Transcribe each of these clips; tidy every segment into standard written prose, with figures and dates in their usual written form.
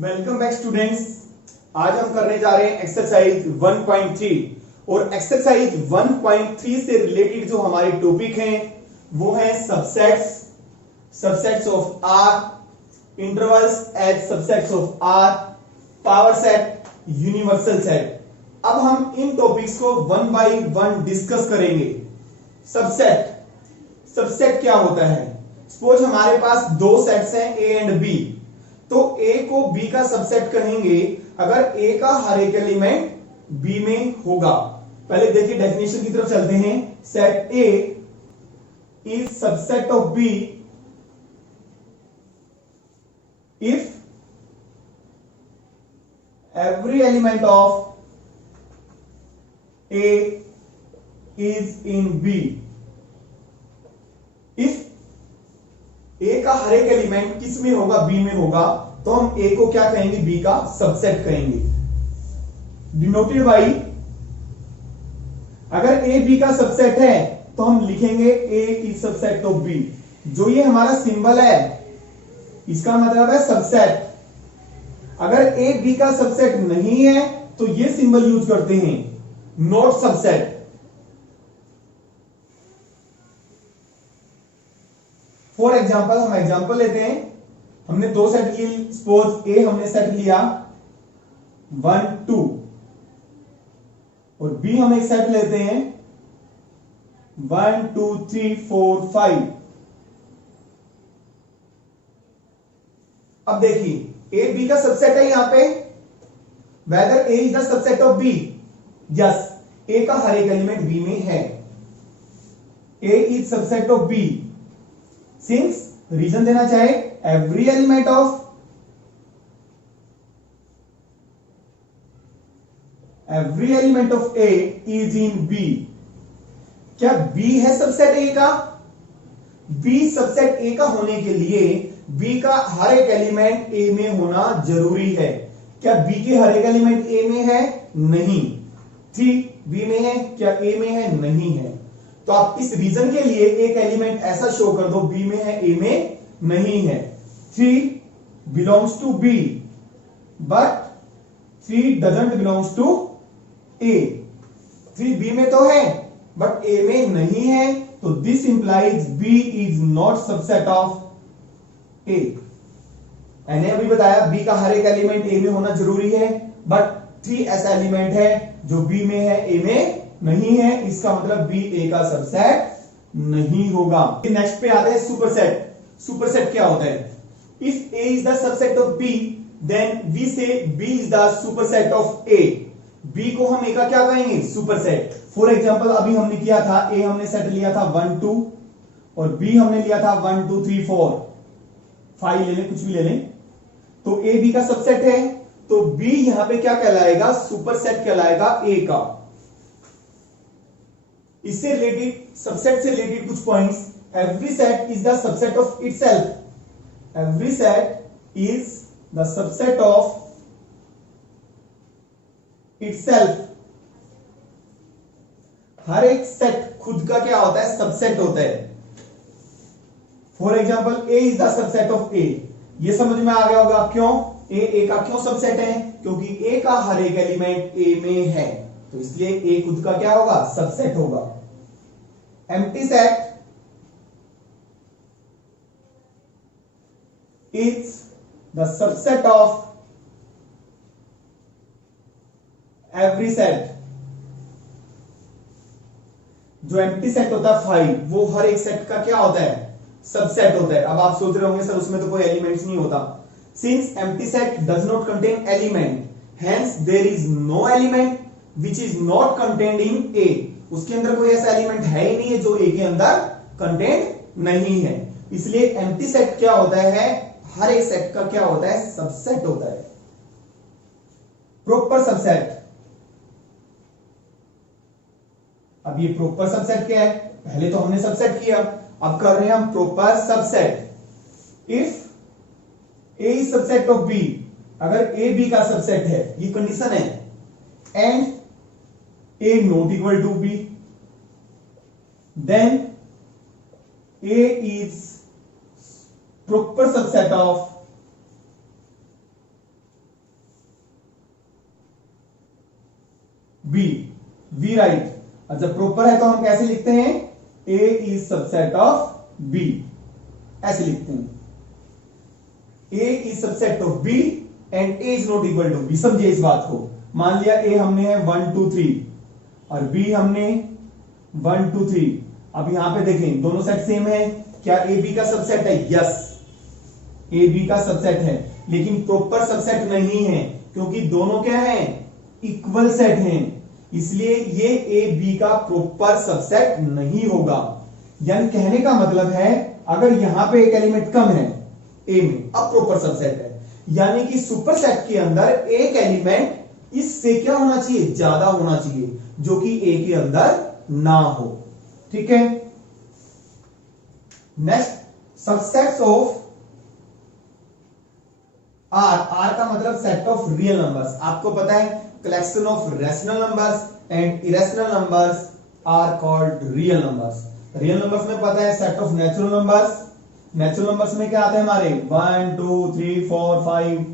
Welcome back students. आज हम करने जा रहे हैं एक्सरसाइज 1.3 और एक्सरसाइज 1.3 से रिलेटेड जो हमारे टॉपिक हैं वो है subsets of R, intervals as subsets of R, power set, universal set. अब हम इन टॉपिक्स को वन बाय वन डिस्कस करेंगे। सबसेट क्या होता है? सपोज हमारे पास दो सेट्स हैं ए एंड बी, तो ए को बी का सबसेट कहेंगे अगर ए का हर एक एलिमेंट बी में होगा। पहले देखिए डेफिनेशन की तरफ चलते हैं। Set A is subset of B if every element of A is in B. If A का हर एक एलिमेंट किस में होगा? बी में होगा, तो हम ए को क्या कहेंगे? बी का सबसेट कहेंगे। डिनोटेड बाई, अगर ए बी का सबसेट है तो हम लिखेंगे ए इज सबसेट ऑफ बी। जो ये हमारा सिंबल है इसका मतलब है सबसेट। अगर ए बी का सबसेट नहीं है तो ये सिंबल यूज करते हैं, नॉट सबसेट। फॉर एग्जाम्पल हम एग्जाम्पल लेते हैं। हमने दो सेट लिए, सपोज ए हमने सेट लिया 1 2 और बी हम एक सेट लेते हैं 1 2 3 4 5। अब देखिए ए बी का सबसेट है यहां पे, whether A is the subset of B. Yes, A का हर एक एलिमेंट बी में है। A is subset of B since, reason देना चाहे, every element of A is in B. क्या बी है सबसेट ए का? बी सबसेट ए का होने के लिए बी का हर एक एलिमेंट ए में होना जरूरी है। क्या बी के हर एक एलिमेंट ए में है? नहीं। 3 बी में है, क्या ए में है? नहीं है। तो आप इस रीजन के लिए एक एलिमेंट ऐसा शो कर दो बी में है ए में नहीं है। 3 belongs to B but 3 doesn't belongs to A. 3 B में तो है बट ए में नहीं है, तो this implies B is not subset of A. मैंने अभी बताया बी का हर एक एलिमेंट ए में होना जरूरी है, बट 3 ऐसा एलिमेंट है जो बी में है ए में नहीं है, इसका मतलब बी ए का सबसेट नहीं होगा। नेक्स्ट पे आते हैं सुपरसेट। सुपरसेट क्या होता है? If A is the subset of B then we say B is the superset of A. B को हम ए का क्या कहेंगे? सुपरसेट। फॉर एग्जांपल अभी हमने किया था, ए हमने सेट लिया था 1 2 और बी हमने लिया था 1 2 3 4 5 ले लें, कुछ भी ले लें, तो ए बी का सबसेट है, तो बी यहां पे क्या कहलाएगा? सुपरसेट कहलाएगा ए का। इससे रिलेटेड, सबसेट से रिलेटेड कुछ points. Every set is the subset of itself. Every set is the subset of itself. हर एक सेट खुद का क्या होता है? सबसेट होता है। For example A is the subset of A. ये समझ में आ गया होगा क्यों ए का क्यों सबसेट है? क्योंकि ए का हर एक एलिमेंट ए में है, तो इसलिए ए खुद का क्या होगा? सबसेट होगा। Empty set is the subset of every set. जो एम्प्टी सेट होता है 5, वो हर एक सेट का क्या होता है? सबसेट होता है। अब आप सोच रहे होंगे सर उसमें तो कोई एलिमेंट्स नहीं होता। Since empty set does not contain element, hence there is no element which is not contained in A. उसके अंदर कोई ऐसा एलिमेंट है ही नहीं है जो ए के अंदर कंटेन्ड नहीं है। इसलिए एम्प्टी सेट क्या होता है? हर एक सेट का क्या होता है? सबसेट होता है। Proper subset. अब ये प्रॉपर सबसेट क्या है? पहले तो हमने सबसेट किया, अब कर रहे हैं हम proper subset. If A is subset of B, अगर ए बी का सबसेट है, ये कंडीशन है, and A not equal to B, then A is proper subset of B right. और जब प्रॉपर है तो हम कैसे लिखते हैं, A is subset of B, ऐसे लिखते हैं, A is subset of B and A is not equal to B. समझिए इस बात को। मान लिया ए हमने है 1 2 3 और बी हमने 1 2 3। अब यहां पे देखें दोनों सेट सेम है, क्या ए बी का सबसेट है, यस ए बी का सबसेट है, लेकिन प्रॉपर सबसेट नहीं है क्योंकि दोनों क्या है, इक्वल सेट हैं, इसलिए ये ए बी का प्रॉपर सबसेट नहीं होगा। यानी कहने का मतलब है अगर यहां पे एक एलिमेंट कम है ए में, अब प्रॉपर सबसेट है, यानी कि सुपर सेट के अंदर एक एलिमेंट इससे क्या होना चाहिए, ज्यादा होना चाहिए, जो कि ए के अंदर ना हो। ठीक है, next subsets of R, R का मतलब सेट ऑफ रियल नंबर्स। आपको पता है collection of rational numbers and irrational numbers are called real numbers. Real numbers में पता है set of natural numbers, natural numbers में क्या आते हैं हमारे 1 2 3 4 5,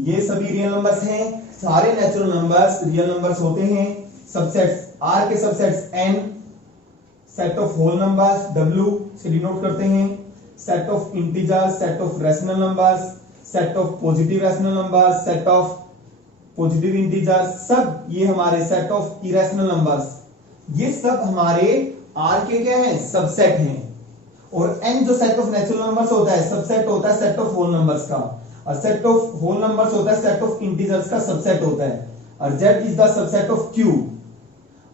ये सभी रियल नंबर्स हैं। सारे नेचुरल नंबर्स रियल नंबर्स होते हैं। सबसेट्स आर के subsets n, set of whole numbers w से डिनोट करते हैं, set of integers, set of rational numbers, set of positive rational numbers, set of positive integers, सब ये हमारे सेट ऑफ इरेशनल नंबर्स, ये सब हमारे आर के क्या है, सबसेट हैं। और n जो सेट ऑफ नेचुरल नंबर्स होता है सबसेट होता है सेट ऑफ होल नंबर्स का, और सेट ऑफ होल नंबर्स होता है सेट ऑफ इंटीजर्स का सबसेट होता है, और z is the subset of q।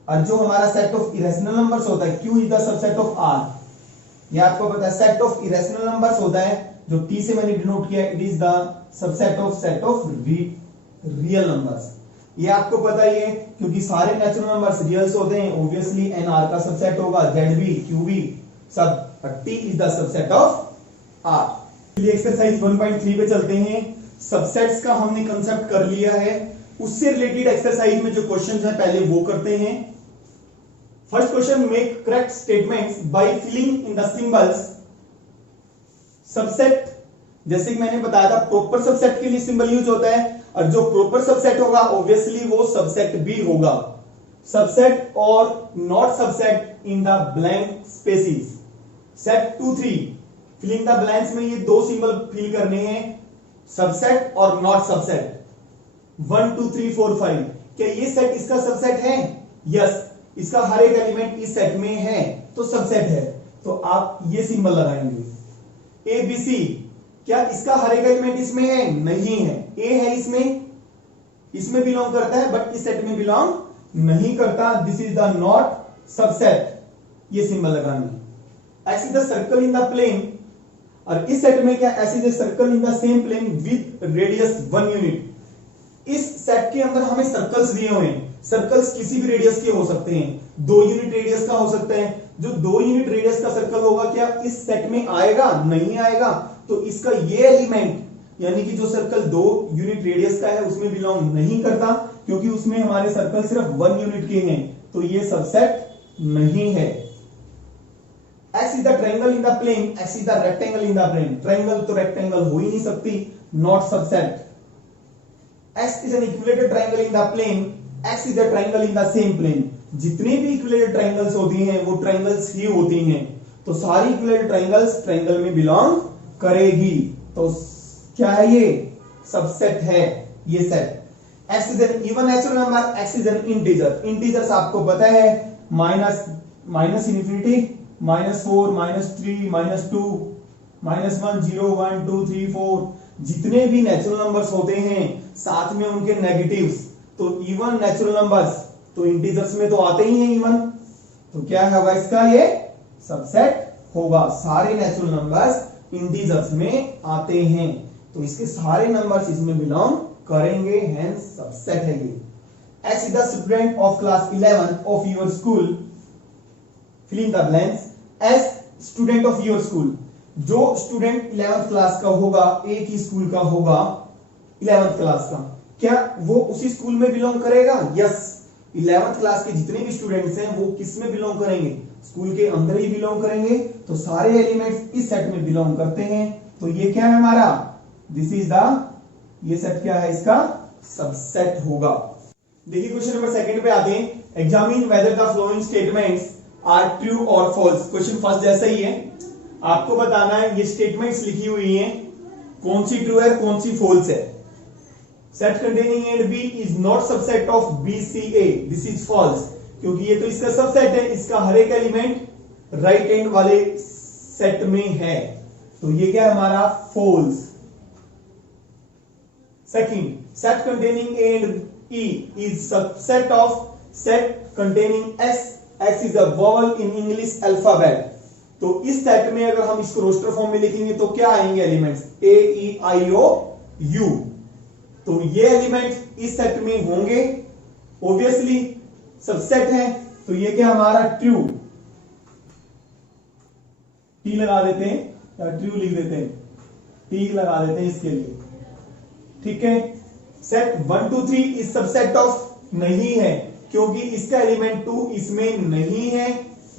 और जो हमारा सेट ऑफ इरेशनल नंबर्स होता है q is the subset of r। ये आपको पता है सेट ऑफ इरेशनल नंबर्स होता है जो t से मैंने डिनोट किया, it is the subset of real numbers. ये आपको पता ही है क्योंकि सारे नेचुरल नंबर्स रियल्स होते हैं, ऑब्वियसली n r का सबसेट होगा, z भी q भी सब, t is the subset of r। चलिए एक्सरसाइज 1.3 पे चलते हैं। सबसेट्स का हमने कंसेप्ट कर लिया है, उससे रिलेटेड एक्सरसाइज में जो क्वेश्चंस हैं पहले वो करते हैं। First question, make correct statements by filling in the symbols. Subset जैसे कि मैंने बताया था प्रॉपर सबसेट के लिए सिंबल यूज होता है, और जो प्रॉपर सबसेट होगा ऑब्वियसली वो सबसेट भी होगा। सबसेट और not subset in the blank spaces. Set 2 3 filling the blanks में ये दो सिंबल फिल करने हैं, सबसेट और नॉट सबसेट। 1 2 3 4 5, क्या ये सेट इसका सबसेट है, यस इसका हर एक एलिमेंट इस सेट में है तो सबसेट है, तो आप ये सिंबल लगाएंगे। ए बी सी, क्या इसका हर एक एलिमेंट इसमें है, नहीं है, ए है इसमें बिलोंग करता है बट इस सेट में बिलोंग नहीं करता, this is the not subset, ये सिंबल लगाना। X is the circle in the plane, और इस सेट में क्या X is the circle in the same plane with radius 1 unit. इस सेट के अंदर हमें सर्कल्स दिए हुए हैं, सर्कल्स किसी भी रेडियस के हो सकते हैं, 2 यूनिट रेडियस का हो सकता है। जो 2 यूनिट रेडियस का सर्कल होगा क्या इस सेट में आएगा, नहीं आएगा, तो इसका ये एलिमेंट यानी कि जो सर्कल 2 यूनिट रेडियस का है उसमें बिलोंग नहीं करता, क्योंकि उसमें हमारे सर्कल सिर्फ 1 यूनिट के हैं, तो ये सबसेट नहीं है। X is the triangle in the plane, X is the rectangle in the plane, triangle तो रेक्टेंगल हो ही नहीं सकती, not subset. X is an equilateral triangle in the plane, X is a triangle in the same plane. जितने भी equilateral triangles होती हैं वो ट्रायंगल्स ही होती हैं, तो सारी इक्विलेटरल ट्रायंगल्स ट्रायंगल में बिलोंग करेगी, तो क्या है ये सबसेट है ये set. X is N even natural number, x is N integer, integers आपको पता है माइनस इनफिनिटी, -4 -3 -2 -1 0 1 2 3 4, जितने भी नेचुरल नंबर्स होते हैं साथ में उनके नेगेटिव्स, तो इवन नेचुरल नंबर्स तो इंटीजर्स में तो आते ही हैं इवन, तो क्या होगा इसका ये सबसेट होगा। सारे नेचुरल नंबर्स इंटीजर्स में आते हैं तो इसके सारे नंबर्स इसमें बिलोंग करेंगे, हेंस सबसेट है ये। X is the student of class 11 of your school, fill in the blanks. As student of your school, जो स्टूडेंट 11th क्लास का होगा, एक ही स्कूल का होगा 11th क्लास का, क्या वो उसी स्कूल में बिलोंग करेगा, यस 11th क्लास के जितने भी स्टूडेंट्स हैं वो किस में बिलोंग करेंगे, स्कूल के अंदर ही बिलोंग करेंगे, तो सारे एलिमेंट्स इस सेट में बिलोंग करते हैं, तो ये क्या है हमारा, दिस इज द, ये सेट क्या है इसका सबसेट होगा। देखिए क्वेश्चन नंबर 2 पे आते हैं। Examine whether the following statements are true और फॉल्स। क्वेश्चन फर्स्ट जैसा ही है, आपको बताना है ये स्टेटमेंट्स लिखी हुई हैं कौन सी ट्रू है कौन सी फॉल्स है। Set containing A and B is not subset of B C A, this is false, क्योंकि ये तो इसका सबसेट है, इसका हर एक एलिमेंट राइट हैंड वाले सेट में है, तो ये क्या है हमारा false. Second, set containing A and E is subset of set containing S, X is a vowel in English alphabet. तो इस सेट में अगर हम इसको रोस्टर फॉर्म में लिखेंगे तो क्या आएंगे elements, A E I O you, तो ये एलिमेंट्स इस सेट में होंगे, ऑब्वियसली सबसेट है, तो ये क्या हमारा ट्रू, टी लगा देते हैं या ट्रू लिख देते हैं, टी लगा देते हैं इसके लिए, ठीक है। सेट 1 2 3 इस सबसेट ऑफ नहीं है, क्योंकि इसका एलिमेंट 2 इसमें नहीं है,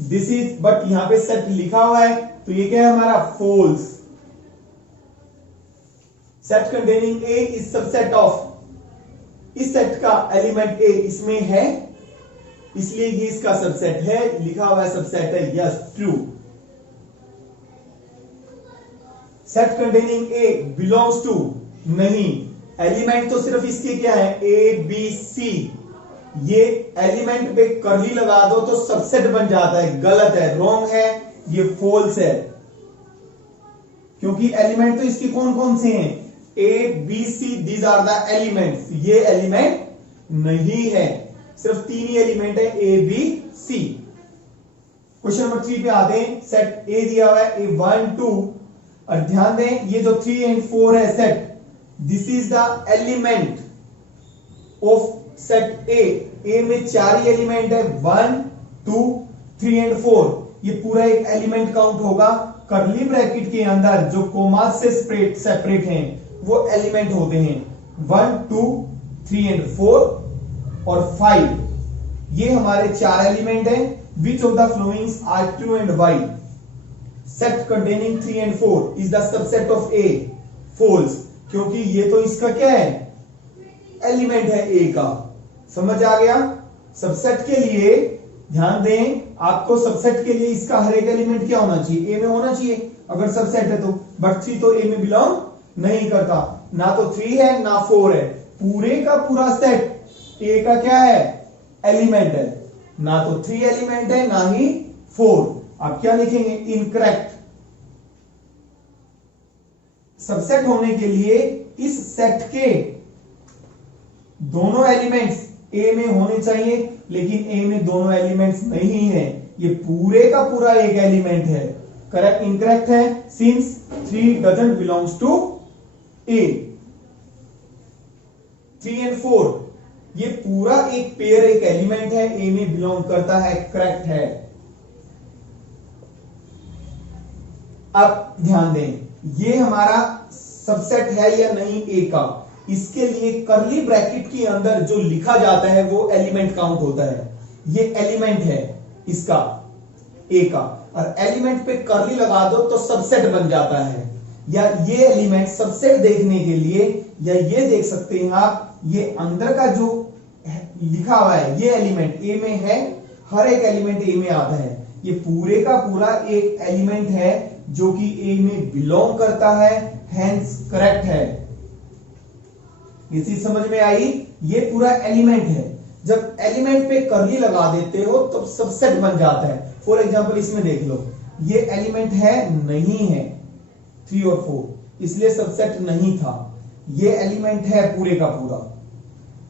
दिस इज, बट यहां पे सेट लिखा हुआ है, तो ये क्या है हमारा false. Set containing A is subset of, इस सेट का एलिमेंट ए इसमें है, इसलिए ये इसका सबसेट है, लिखा हुआ है सबसेट है, yes true. Set containing A belongs to, नहीं, एलिमेंट तो सिर्फ इसके क्या है ए बी सी, ये एलिमेंट पे कर्ली लगा दो तो सबसेट बन जाता है, गलत है, रॉन्ग है, ये फॉल्स है, क्योंकि एलिमेंट तो इसके कौन कौन से हैं, A B C, these are the elements, ये एलिमेंट नहीं है, सिर्फ 3 ही एलिमेंट है A B C. Question number 3 पे आते हैं, सेट ए दिया हुआ है ए 1 2, और ध्यान दें ये जो 3 एंड 4 है set, this is the element of set A, A में 4 ही एलिमेंट है, 1 2 3 एंड 4, ये पूरा एक एलिमेंट काउंट होगा, कर्ली ब्रैकेट के अंदर जो कोमा से सेपरेट हैं वो एलिमेंट होते हैं, 1 2 3 एंड 4 और 5, ये हमारे 4 एलिमेंट हैं। Which of the followings are true and why. Set containing 3 and 4 is the subset of A, false, क्योंकि ये तो इसका क्या है एलिमेंट है ए का, समझ आ गया। सबसेट के लिए ध्यान दें, आपको सबसेट के लिए इसका हर एक एलिमेंट क्या होना चाहिए, ए में होना चाहिए, अगर सबसेट है तो, बट 3 तो ए में बिलोंग नहीं करता, ना तो 3 है ना 4 है, पूरे का पूरा सेट ए का क्या है एलिमेंट है, ना तो 3 एलिमेंट है ना ही 4, आप क्या लिखेंगे इनकरेक्ट। सबसेट होने के लिए इस सेट के दोनों एलिमेंट्स ए में होने चाहिए, लेकिन ए में दोनों एलिमेंट्स नहीं है, ये पूरे का पूरा एक एलिमेंट है, करेक्ट इनकरेक्ट है, since 3 doesn't belongs to A. 3 and 4 ये पूरा एक पेयर एक एलिमेंट है, ए में बिलोंग करता है, करेक्ट है। अब ध्यान दें, ये हमारा सबसेट है या नहीं ए का, इसके लिए कर्ली ब्रैकेट के अंदर जो लिखा जाता है वो एलिमेंट काउंट होता है, ये एलिमेंट है इसका ए का, और एलिमेंट पे कर्ली लगा दो तो सबसेट बन जाता है, या ये एलिमेंट सबसेट देखने के लिए, या ये देख सकते हैं आप, ये अंदर का जो लिखा हुआ है ये एलिमेंट ए में है, हर एक एलिमेंट ए में आता है, ये पूरे का पूरा एक एलिमेंट है जो कि ए में बिलोंग करता है, हेंस करेक्ट है। ये चीज समझ में आई, ये पूरा एलिमेंट है, जब एलिमेंट पे कर्ली लगा देते हो तो सबसेट बन जाता है। फॉर एग्जांपल इसमें देख लो, ये एलिमेंट है नहीं है 3 और 4, इसलिए सबसेट नहीं था, ये एलिमेंट है पूरे का पूरा,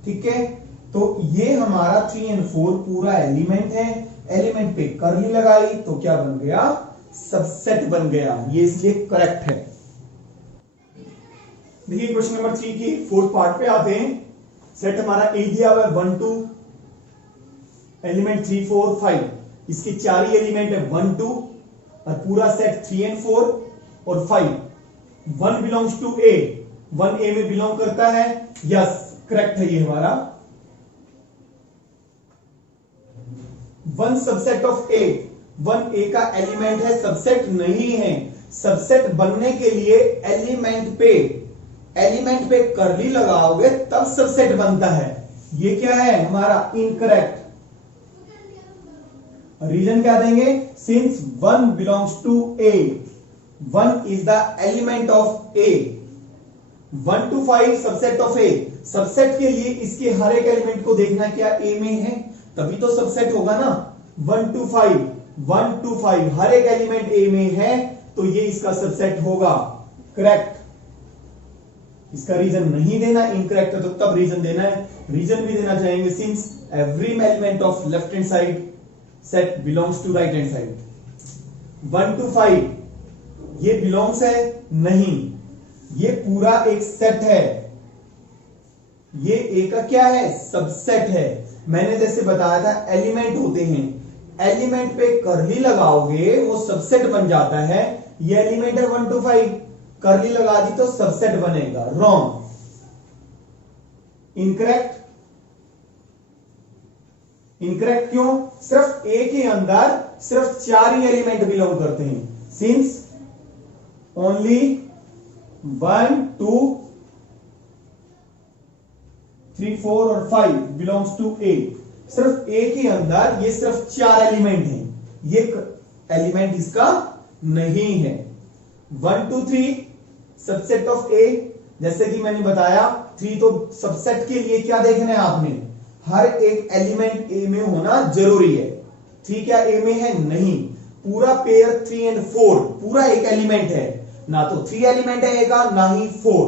ठीक है। तो ये हमारा 3 एंड 4 पूरा एलिमेंट है, एलिमेंट पे कर्ली लगाई तो क्या बन गया सबसेट बन गया, ये इसलिए करेक्ट है। देखिए क्वेश्चन नंबर 3 की 4th पार्ट पे आते हैं। सेट हमारा ए दिया हुआ है 1 2 एलिमेंट 3 4 5, इसके 4 ही एलिमेंट है 1 2, और पूरा सेट 3 एंड 4 और 5, 1 बिलोंग्स टू ए, 1 ए में बिलोंग करता है, यस करेक्ट है ये हमारा। 1 सबसेट ऑफ ए, 1 ए का एलिमेंट है, सबसेट नहीं है, सबसेट बनने के लिए एलिमेंट पे कर्ली लगाओगे तब सबसेट बनता है, ये क्या है हमारा इनकरेक्ट, रीजन क्या देंगे? Since 1 belongs to A, 1 is the element of A, 1 to 5 subset of A. Subset के लिए इसके हर एक एलिमेंट को देखना क्या ए में है, तभी तो सबसेट होगा ना। 1 to 5, 1 to 5 हर एक एलिमेंट ए में है, तो ये इसका सबसेट होगा। करेक्ट। इसका रीजन नहीं देना, इनकरेक्ट है तो तब रीजन देना है। रीजन भी देना चाहेंगे, since every element of left hand side set belongs to right hand side. 1 to 5 ये बिलोंग्स है नहीं, ये पूरा एक सेट है, ये ए का क्या है? सबसेट है। मैंने जैसे बताया था एलिमेंट होते हैं, एलिमेंट पे करली लगाओगे वो सबसेट बन जाता है। ये एलिमेंट है 1 to 5, करली लगा दी तो सबसेट बनेगा। Wrong, incorrect. इनकरेक्ट क्यों? सिर्फ ए के अंदर सिर्फ 4 ही एलिमेंट बिलोंग करते हैं। सिंस ओनली 1, 2, 3, 4 और 5 बिलोंग्स टू ए। सिर्फ ए के अंदर ये सिर्फ 4 एलिमेंट हैं, ये एलिमेंट इसका नहीं है। 1 to 3 सबसेट ऑफ ए, जैसे कि मैंने बताया 3 तो सबसेट के लिए क्या देखना है आपने? हर एक एलिमेंट ए में होना जरूरी है। 3 क्या ए में है? नहीं। पूरा पेयर 3 and 4 पूरा एक एलिमेंट है, ना तो 3 एलिमेंट है ए का, ना ही 4।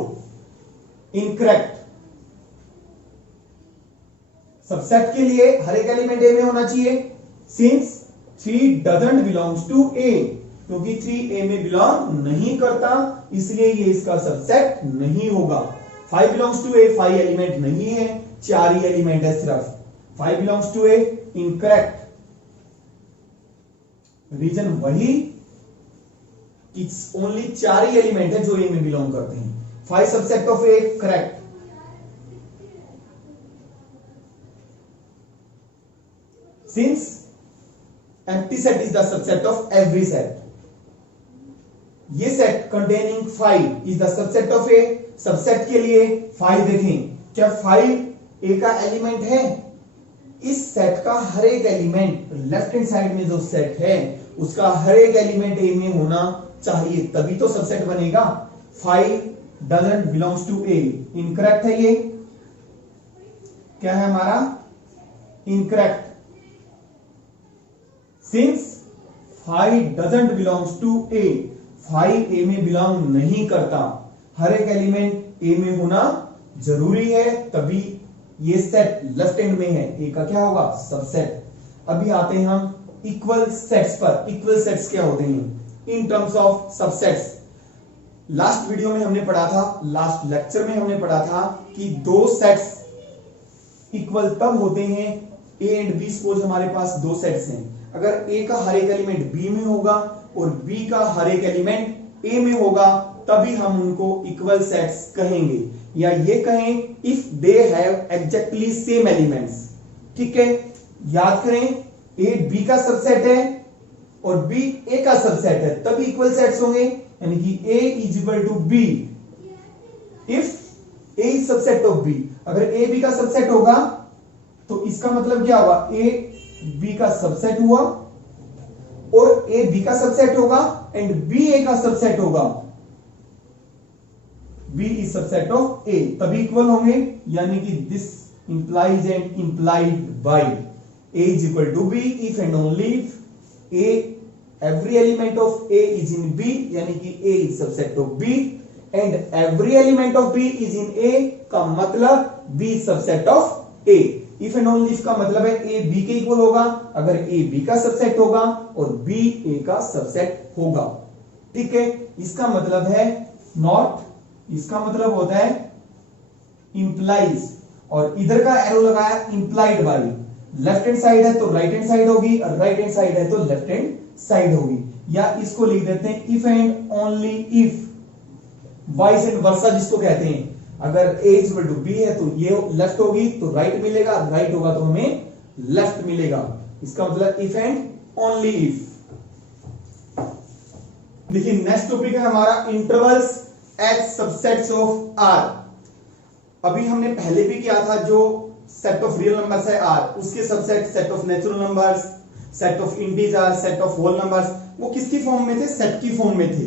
इनकरेक्ट। सबसेट के लिए हर एक एलिमेंट ए में होना चाहिए। सिंस 3 डजंट बिलोंग्स टू ए, क्योंकि 3 ए में बिलोंग नहीं करता, इसलिए ये इसका सबसेट नहीं होगा। 5 बिलोंग्स टू ए, 5 एलिमेंट नहीं है, 4 ही एलिमेंट है सिर्फ। 5 belongs to A, incorrect. Reason वही, इट्स ओनली 4 ही एलिमेंट है जो ए में बिलोंग करते हैं। 5 subset of A, correct. Since empty set is the subset of every set, ये set containing 5 is the subset of A. Subset के लिए 5 देखें, क्या 5 ए का एलिमेंट है? इस सेट का हर एक एलिमेंट, लेफ्ट हैंड साइड में जो सेट है उसका हर एक एलिमेंट ए में होना चाहिए, तभी तो सबसेट बनेगा। 5 doesn't belongs to A, incorrect है। ये क्या है हमारा? Incorrect. Since 5 doesn't belongs to A, 5 A में बिलोंग नहीं करता, हर एक एलिमेंट ए में होना जरूरी है, तभी ये सेट लेफ्ट हैंड में है, ए का क्या होगा? सबसेट। अभी आते हैं हम इक्वल सेट्स पर। इक्वल सेट्स क्या होते हैं in terms of subsets? Last video में हमने पढ़ा था, लास्ट लेक्चर में हमने पढ़ा था कि 2 सेट्स इक्वल तब होते हैं, ए एंड बी। सपोज हमारे पास 2 सेट्स हैं, अगर ए का हर एक एलिमेंट बी में होगा और बी का हर एक एलिमेंट ए में होगा, तभी हम उनको इक्वल सेट्स कहेंगे, या ये कहें if they have exactly same elements. ठीक है, याद करें, ए बी का सबसेट है और बी ए का सबसेट है, तभी इक्वल सेट्स होंगे। यानी कि A is equal to B if A is subset of B. अगर ए बी का सबसेट होगा तो इसका मतलब क्या होगा? ए बी का सबसेट हुआ और ए बी का सबसेट होगा एंड बी ए का सबसेट होगा। B is subset of A, तभी इक्वल होंगे। यानी कि this implies and implied by A is equal to B if and only if A every element of A is in B, यानी कि A is subset of B and every element of B is in A, का मतलब B subset of A. If and only if का मतलब है A B के equal होगा अगर ए बी का सबसेट होगा और बी ए का सबसेट होगा। ठीक है, इसका मतलब है नॉट, इसका मतलब होता है इंप्लाइज, और इधर का एरो लगाया implied by. Left hand side है तो राइट हैंड साइड होगी और राइट हैंड साइड है तो लेफ्ट हैंड साइड होगी। या इसको लिख देते हैं if and only if, vice and versa जिसको कहते हैं। अगर a is equal to B है तो ये लेफ्ट होगी तो राइट मिलेगा, राइट होगा तो हमें लेफ्ट मिलेगा। इसका मतलब इफ एंड ओनली इफ। देखिए नेक्स्ट टॉपिक है हमारा intervals as subsets of R. अभी हमने पहले भी किया था, जो सेट ऑफ रियल नंबर्स है आर, उसके subset set of natural numbers, set of integer, set of whole numbers, वो किसकी फॉर्म में थे? सेट की फॉर्म में थे।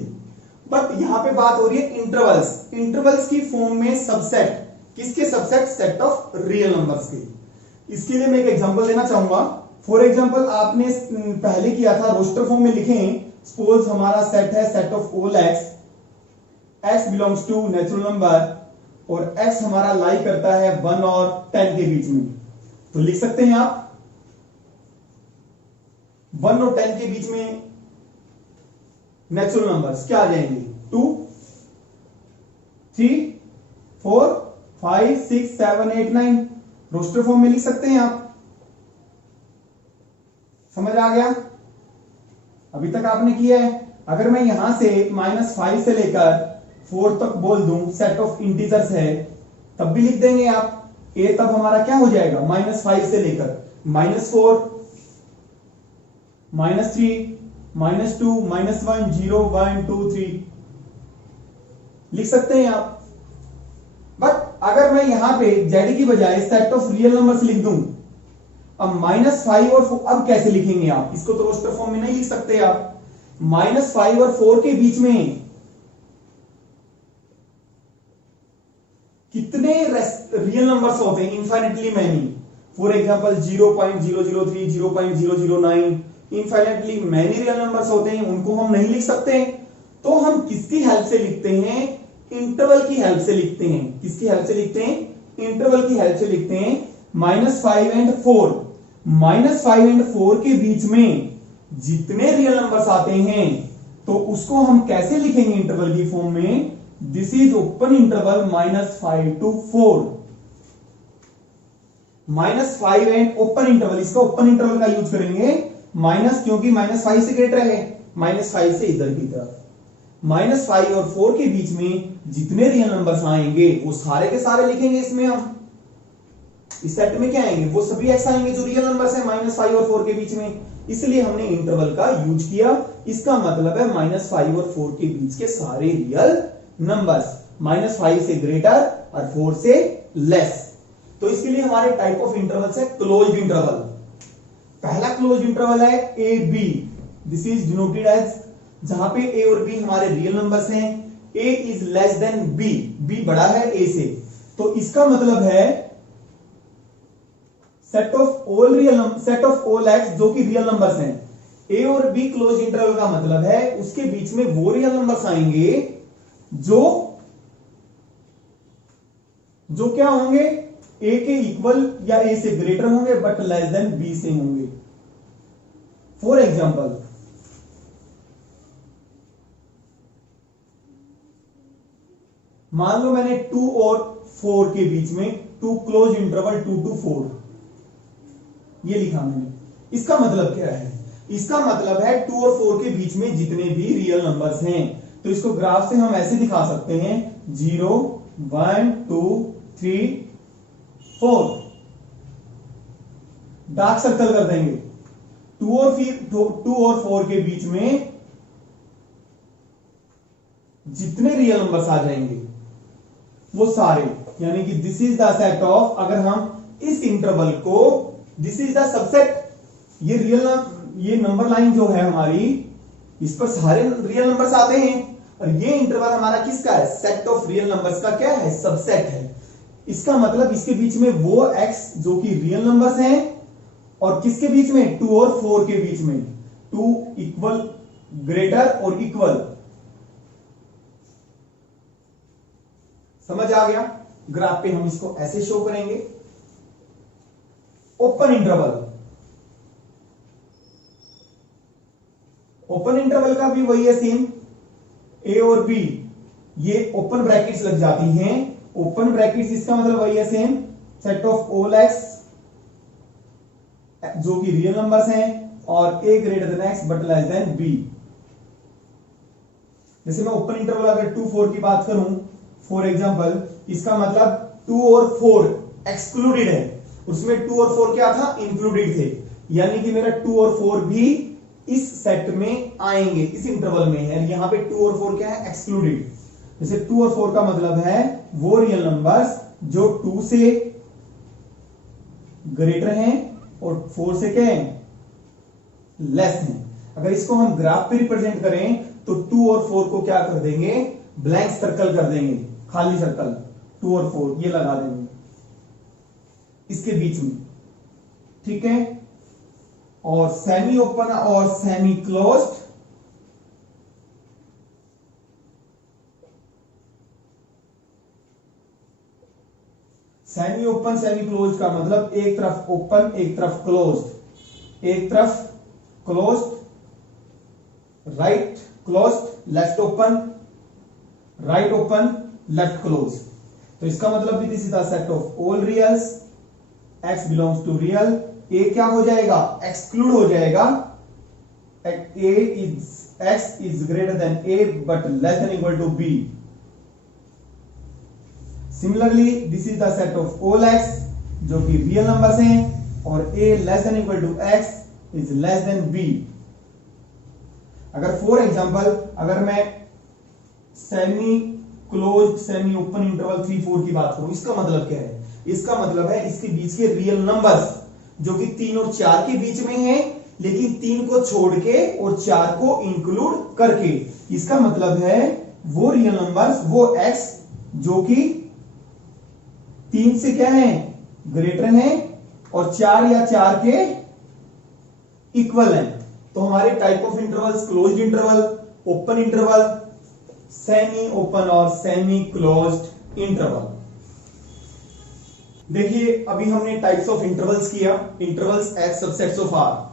बट यहां पे बात हो रही है इंटरवल्स, इंटरवल्स की फॉर्म में सबसेट, किसके subset? Set of real numbers के। इसके लिए मैं एक एग्जांपल देना चाहूंगा। फॉर एग्जांपल आपने पहले किया था, रोस्टर फॉर्म में लिखें, सपोज हमारा सेट है set of all X, X belongs to natural number और एक्स हमारा लाई करता है 1 और 10 के बीच में। तो लिख सकते हैं आप 1 और 10 के बीच में नेचुरल नंबर्स क्या आ जाएंगे? 2, 3, 4, 5, 6, 7, 8, 9 रोस्टर फॉर्म में लिख सकते हैं आप। समझ आ गया? अभी तक आपने किया है। अगर मैं यहां से -5 से लेकर 4 तक बोल दूं सेट ऑफ इंटीजर्स है, तब भी लिख देंगे आप। ए तब हमारा क्या हो जाएगा? -5 से लेकर -4, -3, -2, -1, 0, 1, 2, 3 लिख सकते हैं आप। बट अगर मैं यहां पे जेड की बजाय सेट ऑफ रियल नंबर्स लिख दूं, अब -5 और 4 अब कैसे लिखेंगे आप? इसको तो रोस्टर फॉर्म में नहीं लिख सकते आप। -5 और 4 के बीच में कितने रियल नंबर्स होते हैं? Infinitely many. For example 0.003, 0.009 infinitely many real numbers होते हैं, उनको हम नहीं लिख सकते। तो हम किसकी हेल्प से लिखते हैं? इंटरवल की हेल्प से लिखते हैं। किसकी हेल्प से लिखते हैं? इंटरवल की हेल्प से लिखते हैं। -5 एंड 4, -5 एंड 4 के बीच में जितने रियल नंबर्स आते हैं, तो उसको हम कैसे लिखेंगे इंटरवल की फॉर्म में? This is open interval -5 to 4। -5 and open interval, इसका ओपन इंटरवल का यूज करेंगे। माइनस क्योंकि -5 से ग्रेटर है, -5 से इधर की तरफ। -5 और 4 के बीच में जितने रियल नंबर्स आएंगे वो सारे के सारे लिखेंगे इसमें हम। इस सेट में क्या आएंगे? वो सभी एक्स आएंगे जो रियल नंबर्स हैं -5 और 4 के बीच में। इसलिए हमने इंटरवल का यूज किया। इसका मतलब है -5 और 4 के बीच के सारे रियल नंबर्स, -5 से ग्रेटर और 4 से लेस। तो इसके लिए हमारे टाइप ऑफ इंटरवल्स है क्लोज्ड इंटरवल। पहला क्लोज्ड इंटरवल है A B, this is denoted as, जहां पे ए और बी हमारे रियल नंबर्स हैं। A is less than B, B बड़ा है ए से, तो इसका मतलब है सेट ऑफ ऑल एक्स जो कि रियल नंबर्स हैं। ए और बी क्लोज इंटरवल का मतलब है उसके बीच में वो रियल नंबर्स आएंगे जो क्या होंगे? ए के इक्वल या ए से ग्रेटर होंगे बट लेस देन बी से होंगे। फॉर एग्जाम्पल मान लो मैंने 2 और 4 के बीच में 2 क्लोज इंटरवल 2 to 4 ये लिखा मैंने। इसका मतलब क्या है? इसका मतलब है 2 और 4 के बीच में जितने भी रियल नंबर्स हैं, तो इसको ग्राफ से हम ऐसे दिखा सकते हैं 0, 1, 2, 3, 4। डार्क सर्कल कर देंगे। 2 और 4 के बीच में जितने रियल नंबर्स आ जाएंगे वो सारे, यानी कि this is the set of, अगर हम इस इंटरवल को, दिस इज द सबसेट, ये नंबर लाइन जो है हमारी, इस पर सारे रियल नंबर्स आते हैं और ये इंटरवल हमारा किसका है? सेट ऑफ रियल नंबर्स का क्या है? सबसेट है। इसका मतलब इसके बीच में वो x जो कि रियल नंबर्स हैं और किसके बीच में? 2 और 4 के बीच में, 2 इक्वल, ग्रेटर और इक्वल। समझ आ गया? ग्राफ पे हम इसको ऐसे शो करेंगे। ओपन इंटरवल, ओपन इंटरवल का भी वही है सेम, ए और बी ये ओपन ब्रैकेट्स लग जाती हैं। ओपन ब्रैकेट्स इसका मतलब वही है same, set of all X जो कि रियल नंबर्स हैं और A greater than X but less than B. जैसे मैं ओपन इंटरवल अगर 2, 4 की बात करूं, फॉर एग्जांपल, इसका मतलब 2 और 4 एक्सक्लूडेड है, उसमें 2 और 4 क्या था? इंक्लूडेड थे, यानी कि मेरा 2 और 4 भी इस सेट में आएंगे, इस इंटरवल में है। यहां पे 2 और 4 क्या है? एक्सक्लूडेड। जैसे 2 और 4 का मतलब है वो रियल नंबर्स जो 2 से ग्रेटर हैं और 4 से क्या है? Less than. अगर इसको हम ग्राफ पे रिप्रेजेंट करें तो 2 और 4 को क्या कर देंगे, ब्लैंक सर्कल कर देंगे, खाली सर्कल 2 और 4 ये लगा देंगे इसके बीच में, ठीक है। और सेमी ओपन और semi closed, semi open semi closed का मतलब एक तरफ ओपन एक तरफ क्लोज्ड, एक तरफ closed right closed, left open right open left close. तो इसका मतलब भी this is the set of all reals, x belongs to real, a क्या हो जाएगा, एक्सक्लूड हो जाएगा, x is greater than a but less than equal to b। Similarly this is the set of all x जो कि real numbers हैं और a less than equal to x is less than b। अगर for example अगर मैं semi close semi open interval 3 4 की बात करूं, इसका मतलब क्या है, इसका मतलब है इसके बीच के रियल नंबर्स जो कि 3 और 4 के बीच में हैं, लेकिन 3 को छोड़ के और 4 को इंक्लूड करके। इसका मतलब है वो रियल नंबर्स, वो x जो कि 3 से क्या है, ग्रेटर है और 4 या 4 के इक्वल है। तो हमारे type of intervals closed interval, open interval, semi open और सेमी क्लोज्ड इंटरवल। देखिए अभी हमने टाइप्स ऑफ इंटरवल्स किया, intervals as subsets of R.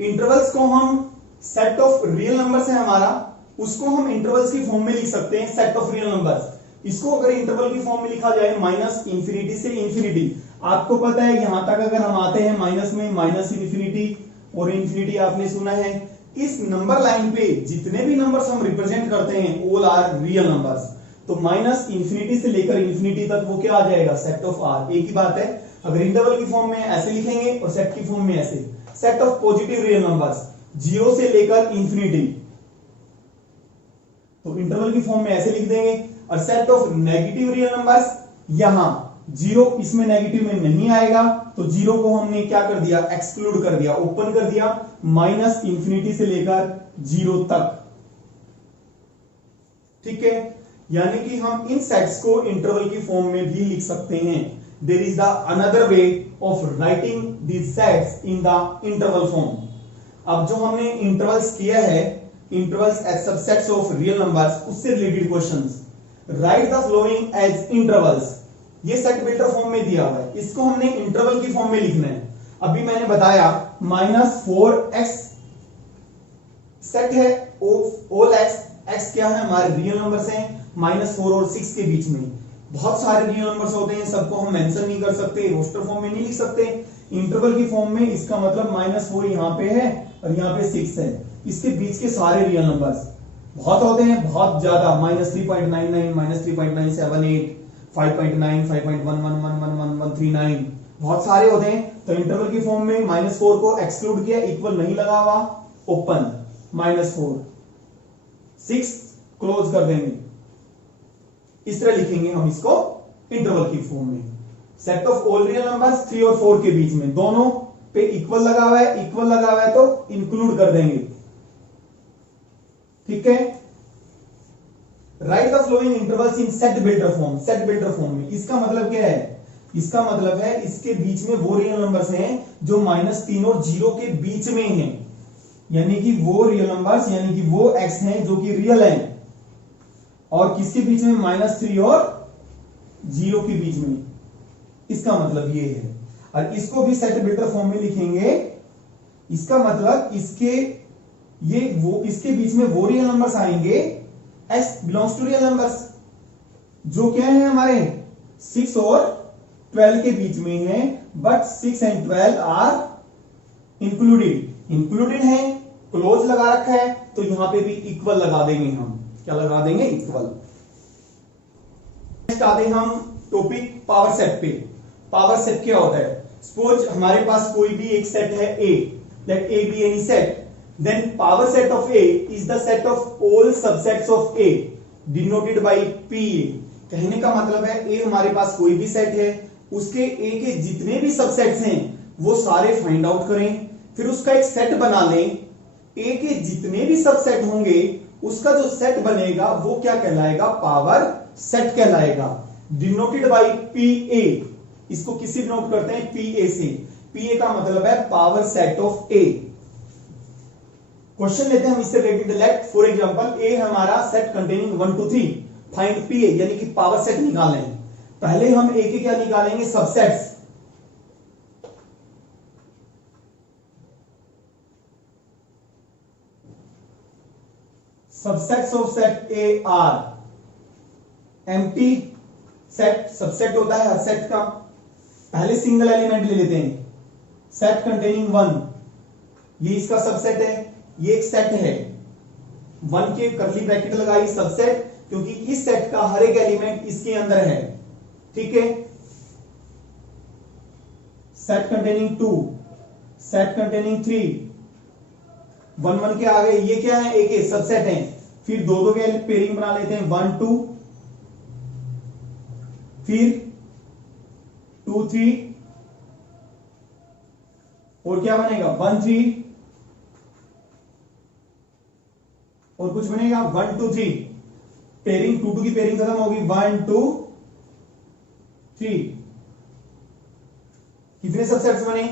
Intervals को हम सेट ऑफ रियल नंबर्स है हमारा, उसको हम इंटरवल्स की फॉर्म में लिख सकते हैं, सेट ऑफ रियल नंबर्स। इसको अगर इंटरवल की फॉर्म में लिखा जाए माइनस इंफिनिटी से इंफिनिटी, आपको पता है यहां तक अगर हम आते हैं माइनस में, माइनस इंफिनिटी और इंफिनिटी आपने सुना है। इस नंबर लाइन पे जितने भी नंबर्स हम रिप्रेजेंट करते हैं ऑल आर रियल नंबर्स। तो माइनस इंफिनिटी से लेकर इंफिनिटी तक वो क्या आ जाएगा, सेट ऑफ आर। एक ही बात है, अगर इंटरवल की फॉर्म में ऐसे लिखेंगे और सेट की फॉर्म में ऐसे, set of positive real numbers 0 से लेकर इंफिनिटी, तो इंटरवल की फॉर्म में ऐसे लिख देंगे। और set of negative real numbers, यहां 0 इसमें नेगेटिव में नहीं आएगा, तो 0 को हमने क्या कर दिया, एक्सक्लूड कर दिया, ओपन कर दिया, माइनस इंफिनिटी से लेकर 0 तक, ठीक है। यानी कि हम इन सेट्स को इंटरवल की फॉर्म में भी लिख सकते हैं। There is the another way of writing these sets in the interval form. अब जो हमने इंटरवल्स किया है, intervals as subsets of real numbers, उससे related questions, write the following as intervals. ये सेट बिल्डर फॉर्म में दिया हुआ है, इसको हमने इंटरवल की फॉर्म में लिखना है। अभी मैंने बताया -4x सेट है, ऑल x क्या है, हमारे रियल नंबर्स हैं, -4 और 6 के बीच में। बहुत सारे रियल नंबर्स होते हैं, सबको हम मेंशन नहीं कर सकते, रोस्टर फॉर्म में नहीं लिख सकते। इंटरवल की फॉर्म में इसका मतलब -4 यहां पे है और यहां पे 6 है, इसके बीच के सारे रियल नंबर्स बहुत होते हैं, बहुत ज्यादा, -3.99, -3.978, 5.9, 5.11111139, बहुत सारे होते हैं। तो इंटरवल की फॉर्म में -4 को एक्सक्लूड किया, इक्वल नहीं लगा हुआ, ओपन -4, 6 क्लोज कर देंगे। इस तरह लिखेंगे हम इसको इंटरवल की फॉर्म में। Set of all real numbers 3 और 4 के बीच में, दोनों पे इक्वल लगा हुआ है, इक्वल लगा हुआ है तो इंक्लूड कर देंगे, ठीक है। Right the flowing intervals in set builder form, set builder form में। इसका मतलब क्या है, इसका मतलब है इसके बीच में वो रियल नंबर्स हैं जो -3 और 0 के बीच में हैं, यानी कि वो रियल नंबर्स, यानी कि वो x हैं जो कि रियल हैं, और किसके बीच में, -3 और 0 के बीच में। इसका मतलब ये है, और इसको भी सेट बिल्डर फॉर्म में लिखेंगे। इसका मतलब इसके बीच में वो रियल नंबर्स आएंगे, s belongs to real numbers, जो क्या है हमारे 6 और 12 के बीच में है, बट 6 एंड 12 आर इंक्लूडेड है, क्लोज लगा रखा है, तो यहां पे भी इक्वल लगा देंगे हम, क्या लगा देंगे, इक्वल। नेक्स्ट आते हैं हम टॉपिक पावर सेट पे। पावर सेट क्या होता है, सपोज हमारे पास कोई भी एक सेट है A, let A be any set, then power set of A is the set of all subsets of A denoted by PA। कहने का मतलब है A हमारे पास कोई भी सेट है, उसके A के जितने भी सबसेट्स हैं वो सारे फाइंड आउट करें, फिर उसका एक सेट बना लें, ए के जितने भी सबसेट होंगे उसका जो सेट बनेगा वो क्या कहलाएगा, पावर सेट कहलाएगा, डिनोटेड बाई पी ए। इसको किसी डिनोट करते हैं पी ए से। पी ए का मतलब है power set of A. Question लेते हैं हम इससे रिलेटेड। लेट फॉर एग्जांपल ए हमारा set containing 1 2 3, find P A, यानी कि पावर सेट निकालें। पहले हम ए के क्या निकालेंगे, subsets. Subsets of set A R empty set. Subset होता है हर सेट का। पहले सिंगल एलिमेंट ले लेते हैं, सेट कंटेनिंग 1, ये इसका सबसेट है, ये एक सेट है। 1 के कर्ली ब्रैकेट लगाई, सबसेट, क्योंकि इस सेट का हर एक एलिमेंट इसके अंदर है। ठीक है। सेट कंटेनिंग 2, सेट कंटेनिंग 3, 1 1 के आगे ये क्या है, एक एक सबसेट है। फिर दो दो के पेयरिंग बना लेते हैं, 1 2, फिर 2 3, और क्या बनेगा 1 3, और कुछ बनेगा 1 2 3। पेयरिंग 2 2 की पेयरिंग खत्म होगी, 1 2 3। कितने सबसेट्स बने,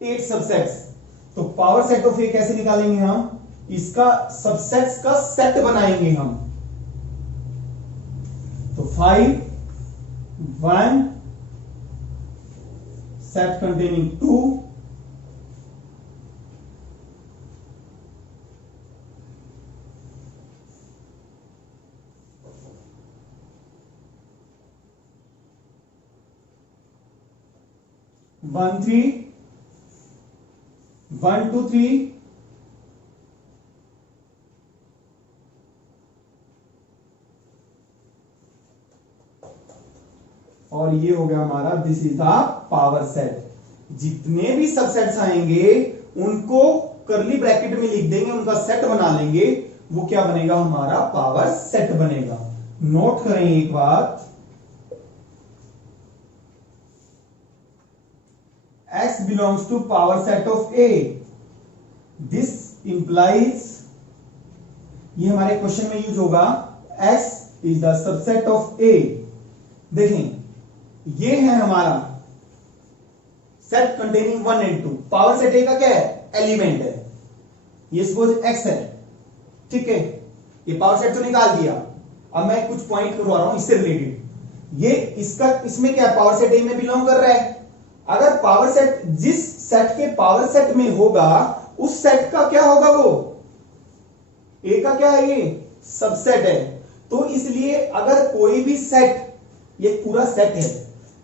8 सबसेट्स। तो पावर सेट ऑफ ए कैसे निकालेंगे हम, इसका सबसेट्स का सेट बनाएंगे हम। तो 5 1 सेट कंटेनिंग 2, 1 3 1 2 3, और ये हो गया हमारा, this is the power set. जितने भी सबसेट्स आएंगे उनको करली ब्रैकेट में लिख देंगे, उनका सेट बना लेंगे, वो क्या बनेगा, हमारा पावर सेट बनेगा। नोट करें एक बात, X belongs to power set of A. This implies, ये हमारे क्वेश्चन में यूज होगा, X is the subset of A। देखें, ये है हमारा set containing 1 and 2। Power set ए का क्या है, एलिमेंट है। ये सपोज X है, ठीक है। ये पावर सेट तो निकाल दिया। अब मैं कुछ पॉइंट करवा रहा हूं इससे रिलेटेड। ये इसका, इसमें क्या पावर सेट ए में बिलोंग कर रहा है। अगर पावर सेट जिस सेट के पावर सेट में होगा उस सेट का क्या होगा, वो ए का क्या है, ये सबसेट है। तो इसलिए अगर कोई भी सेट, ये पूरा सेट है,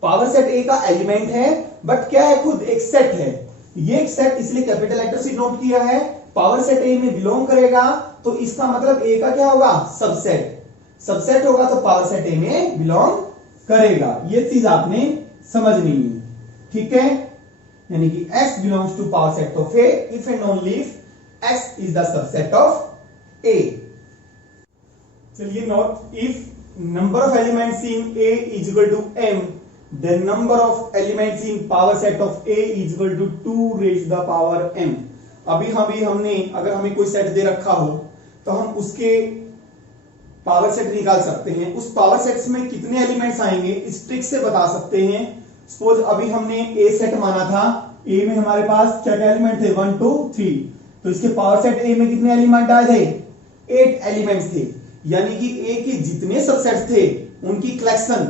पावर सेट ए का एलिमेंट है, बट क्या है, खुद एक सेट है। ये एक सेट इसलिए कैपिटल लेटर से नोट किया है, पावर सेट ए में बिलोंग करेगा, तो इसका मतलब ए का क्या होगा, सबसेट। सबसेट होगा तो पावर सेट ए में बिलोंग करेगा। ये चीज आपने समझनी है, ठीक है। यानी कि X belongs to power set of A if and only if X is the subset of A। चलिए note, if number of elements in A is equal to m, then number of elements in power set of A is equal to 2 raised to the power m। अभी हमने अगर हमें कोई set दे रखा हो तो हम उसके पावर सेट निकाल सकते हैं। उस पावर सेट्स में कितने एलिमेंट्स आएंगे इस ट्रिक से बता सकते हैं। सपोज अभी हमने ए सेट माना था, ए में हमारे पास क्या क्या एलिमेंट थे, 1 2 3। तो इसके पावर सेट ए में कितने एलिमेंट आए थे, 8 एलिमेंट्स थे। यानी कि ए के जितने सबसेट्स थे उनकी कलेक्शन।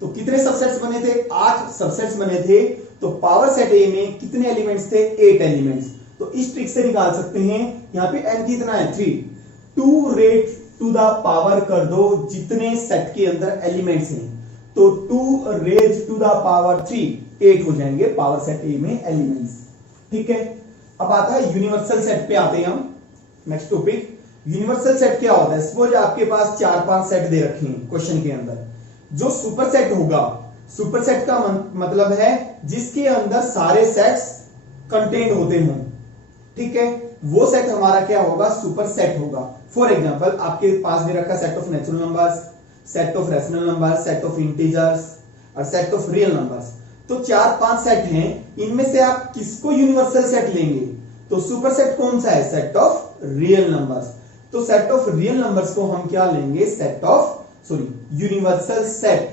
तो कितने सबसेट्स बने थे, 8 सबसेट्स बने थे। तो पावर सेट ए में कितने एलिमेंट्स थे, 8 एलिमेंट्स। तो इस ट्रिक से निकाल सकते हैं। यहां पे n कितना है, 3। 2 रेट टू द पावर कर दो जितने सेट के अंदर एलिमेंट्स हैं, तो 2 रेज टू द पावर 3, 8 हो जाएंगे पावर सेट ए में एलिमेंट्स। ठीक है। अब आता है यूनिवर्सल सेट पे आते हैं हम। नेक्स्ट टॉपिक, यूनिवर्सल सेट क्या होता है। सपोज आपके पास 4-5 सेट दे रखे हैं क्वेश्चन के अंदर। जो सुपर सेट होगा, सुपर सेट का मतलब है जिसके अंदर सारे सेट्स कंटेंट होते हों, ठीक है, वो सेट हमारा क्या होगा, सुपर सेट होगा। फॉर एग्जांपल आपके पास दे रखा set of natural numbers, set of rational numbers, set of integers और सेट ऑफ रियल नंबर्स। तो 4-5 सेट हैं, इनमें से आप किसको यूनिवर्सल सेट लेंगे? तो सुपर सेट कौन सा है? Set of real numbers. तो सेट ऑफ रियल नंबर्स को हम क्या लेंगे? Universal set.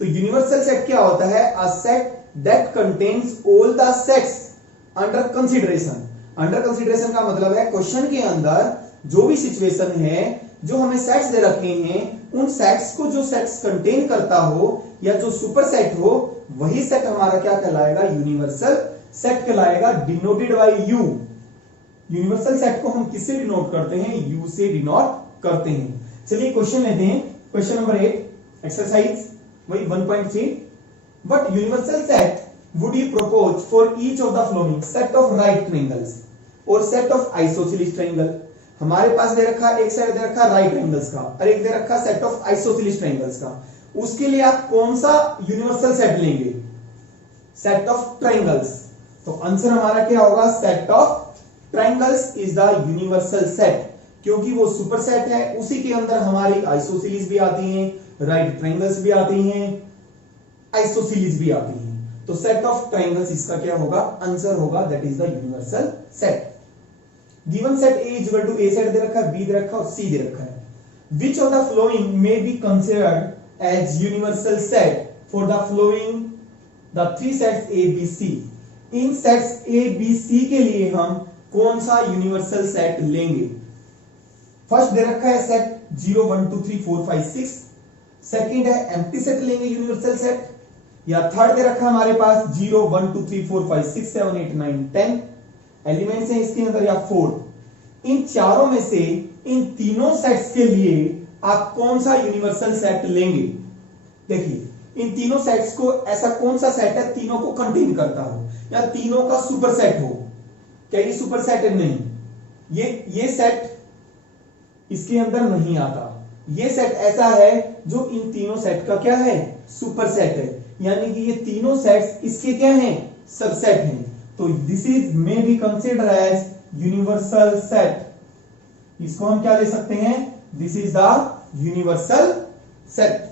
तो यूनिवर्सल सेट क्या होता है? A set that contains all the sets under consideration. Under consideration का मतलब है क्वेश्चन के अंदर जो भी सिचुएशन है, जो हमें सेट्स दे रखे हैं, उन सेट्स को जो सेट्स कंटेन करता हो या जो सुपर सेट हो, वही सेट हमारा क्या कहलाएगा? यूनिवर्सल सेट कहलाएगा, denoted by you. Universal set को हम किससे डिनोट करते हैं? यू से डिनोट करते हैं। चलिए क्वेश्चन लेते हैं। क्वेश्चन नंबर 8 एक्सरसाइज वही 1.3। What universal set would you propose for each of the following set of right triangles और set of isosceles triangle? हमारे पास दे रखा एक सेट दे रखा राइट ट्रायंगल्स का और एक दे रखा सेट ऑफ आइसोसेलेस ट्रायंगल्स का। उसके लिए आप कौन सा यूनिवर्सल सेट लेंगे? Set of triangles. तो आंसर हमारा क्या होगा? Set of triangles is the universal set, क्योंकि वो सुपर सेट है, उसी के अंदर हमारी आइसोसेलेस भी आती हैं, राइट ट्रायंगल्स भी आती हैं, आइसोसेलेस भी आती हैं। तो सेट ऑफ ट्रायंगल्स इसका क्या होगा? आंसर होगा, that is the universal set. Given set A is equal to A set दे रखा है, B दे रखा है और C दे रखा है। Which of the following may be considered as universal set for the following the three sets A, B, C? In sets A, B, C के लिए हम कौन सा यूनिवर्सल सेट लेंगे? फर्स्ट दे रखा है सेट 0 1 2 3 4 5 6। सेकंड है एम्प्टी सेट लेंगे यूनिवर्सल सेट, या थर्ड दे रखा है हमारे पास 0 1 2 3 4 5 6 7 8 9 10 एलिमेंट्स हैं इसके अंदर, या फोर्थ। इन चारों में से इन तीनों सेट्स के लिए आप कौन सा यूनिवर्सल सेट लेंगे? देखिए इन तीनों सेट्स को ऐसा कौन सा सेट है तीनों को कंटेन करता हो या तीनों का सुपर सेट हो? क्या ये सुपर सेट है? नहीं, ये सेट इसके अंदर नहीं आता। ये सेट ऐसा है जो इन तीनों सेट का क्या है? सुपर सेट है, यानी कि ये तीनों सेट्स इसके क्या हैं? सबसेट हैं। तो this is may be consider as universal set. इसको हम क्या ले सकते हैं? This is the universal set.